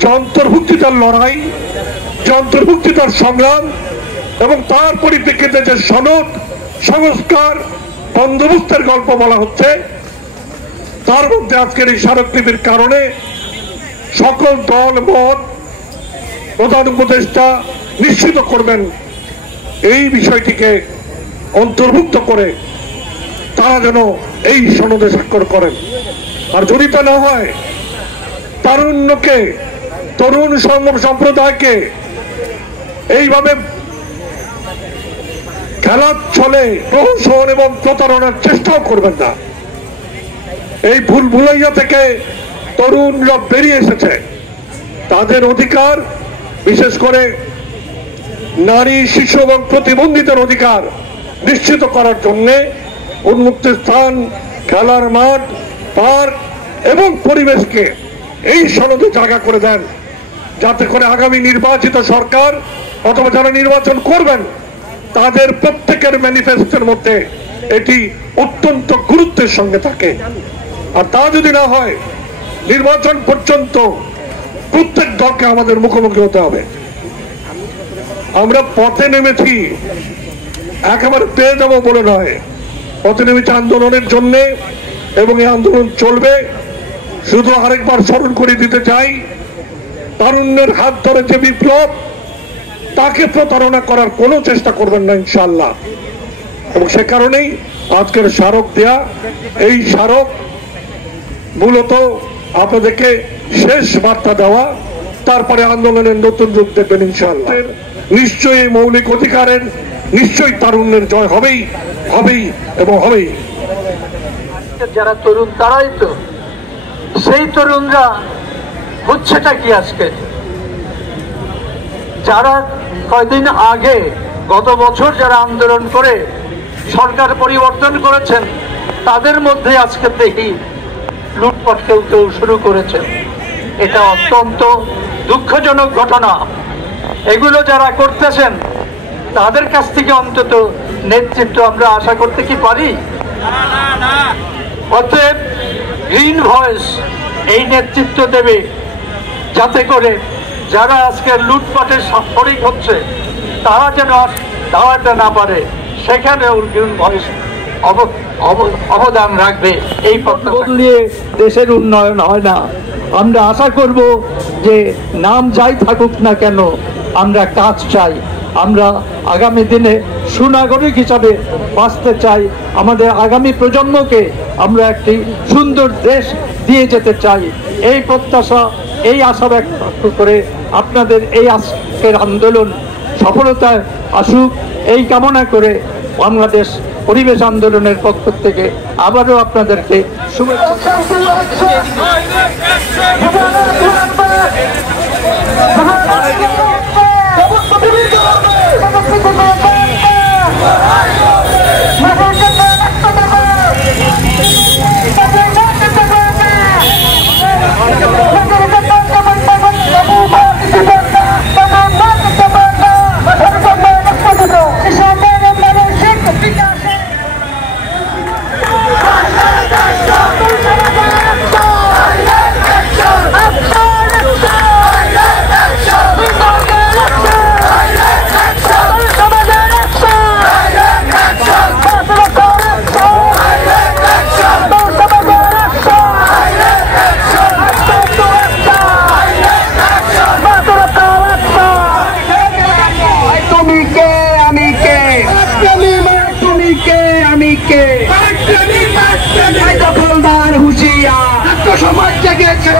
যে অন্তর্ভুক্তিতার লড়াই, যে অন্তর্ভুক্তিতার সংগ্রাম এবং তার পরিপ্রেক্ষিতে যে সনদ সংস্কার বন্দোবস্তের গল্প বলা হচ্ছে, তার মধ্যে আজকের এই স্মারকলিপির কারণে সকল দল মত প্রধান উপদেষ্টা নিশ্চিত করবেন এই বিষয়টিকে অন্তর্ভুক্ত করে তারা যেন এই সনদে স্বাক্ষর করেন। আর যদি তা না হয়, তারুণ্যকে, তরুণ সম্প্রদায়কে এইভাবে খেলার ছলে প্রহসন এবং প্রতারণার চেষ্টাও করবেন না। এই ভুল ভুলাইয়া থেকে তরুণরা বেরিয়ে এসেছে, তাদের অধিকার, বিশেষ করে নারী, শিশু এবং প্রতিবন্ধীদের অধিকার নিশ্চিত করার জন্য উন্মুক্ত স্থান, খেলার মাঠ, পার্ক এবং পরিবেশকে এই সনদে জায়গা করে দেন, যাতে করে আগামী নির্বাচিত সরকার অথবা যারা নির্বাচন করবেন তাদের প্রত্যেকের ম্যানিফেস্টোর মধ্যে এটি অত্যন্ত গুরুত্বের সঙ্গে থাকে। আর তা যদি না হয়, নির্বাচন পর্যন্ত প্রত্যেক দলকে আমাদের মুখোমুখি হতে হবে। আমরা পথে নেমেছি একেবারে পেয়ে যাবো বলে নয়, পথে নেমেছি আন্দোলনের জন্য এবং এই আন্দোলন চলবে। শুধু আরেকবার স্মরণ করে দিতে চাই, তারুণ্যের হাত ধরে যে বিপ্লব, তাকে প্রতারণা করার কোনো চেষ্টা করবেন না ইনশাআল্লাহ। এবং সে কারণেই আজকের স্মারক দেয়া, এই স্মারক মূলত আপনাদেরকে শেষ বার্তা দেওয়া, তারপরে আন্দোলনের নতুন রূপ দেবেন ইনশাআল্লাহ। নিশ্চয়ই মৌলিক অধিকারের, নিশ্চয়ই তারুণ্যের জয় হবেই, হবেই এবং হবেই। যারা তরুণ তারাই তো, সেই তরুণরা হচ্ছেটা কি আজকে? যারা কয়দিন আগে, গত বছর যারা আন্দোলন করে সরকার পরিবর্তন করেছেন, তাদের মধ্যে আজকে দেখি লুটপাট কেউ কেউ শুরু করেছেন। এটা অত্যন্ত দুঃখজনক ঘটনা। এগুলো যারা করতেছেন তাদের কাছ থেকে অন্তত নেতৃত্ব আমরা আশা করতে কি পারি? অতএব গ্রিন ভয়েস এই নেতৃত্ব দেবে, যাতে করে যারা আজকে লুটপাটের শরিক হচ্ছে তারা যেন দাঁড়াতে না পারে, সেখানে গ্রিন ভয়েস অবদান রাখবে। এই পথ বদলিয়ে দেশের উন্নয়ন হয় না। আমরা আশা করব যে নাম যাই থাকুক না কেন, আমরা কাজ চাই। আমরা আগামী দিনে সুনাগরিক হিসাবে বাঁচতে চাই। আমাদের আগামী প্রজন্মকে আমরা একটি সুন্দর দেশ দিয়ে যেতে চাই। এই প্রত্যাশা, এই আশা ব্যক্ত করে আপনাদের এই আজকের আন্দোলন সফলতায় আসুক এই কামনা করে বাংলাদেশ পরিবেশ আন্দোলনের পক্ষ থেকে আবারও আপনাদেরকে শুভেচ্ছা। দখলদার হুঁশিয়ার, সমাজ জেগেছে।